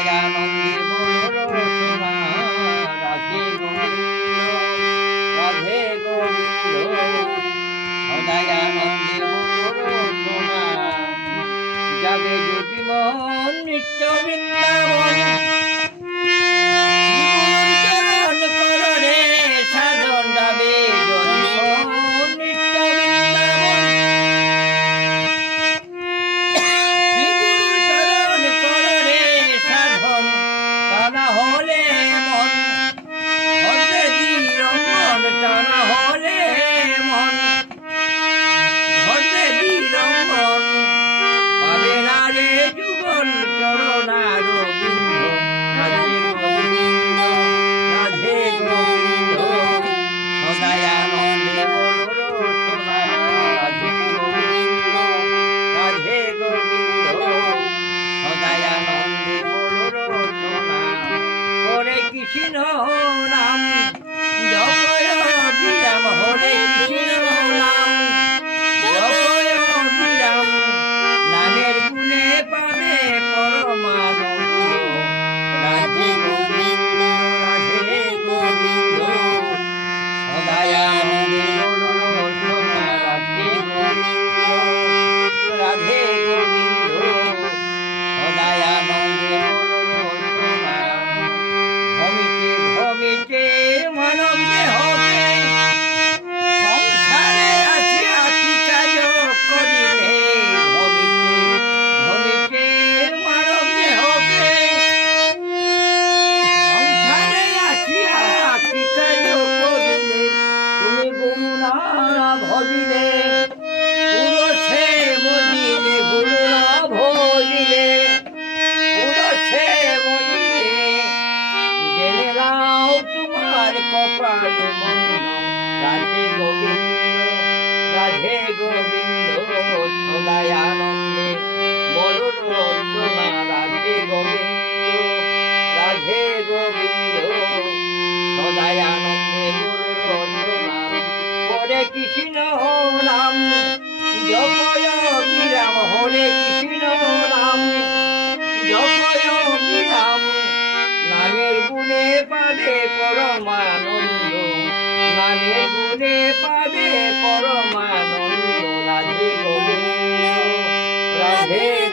সদায়ানন্দে বলো রসনা রাধে গোবিন্দ রাধে গোবিন্দ সদায়ানন্দে বলো রসনা যাবে যদি মন নিত্য বৃন্দাবন কৃষ্ণ নাম জপয় বিরাম হরে কৃষ্ণ নাম জপয় বিরাম নামের গুণে পাবে পরমানন্দ রাধে গোবিন্দ রাধে গোবিন্দ সদায়ানন্দে বলো রসনা রাধে গোবিন্দ রাধে গোবিন্দ সদায়ানন্দে মানব হবে সংসারে আসিয়া কি কাজ করিলে ভবিতে মানব হবে সংসারে আসিয়া কি কাজ করিলে তুমি গুরু না ভজিলে পুরুষে মজিলে গুরু না ভজিলে পুরুষে মজিলে জেনে নাও কপাল মন্দ রাধে গোবিন্দ সদায়ানন্দে বলো রসনা রাধে গোবিন্দ সদায়ানন্দে বলো রসনা হরে কৃষ্ণ নাম জপয় বিরাম হরে কৃষ্ণ নাম জপয় বিরাম নামের গুণে পাবে পরমানন্দ নামের গুণে পাবে পরমানন্দ রাধে গোবিন্দ রাধে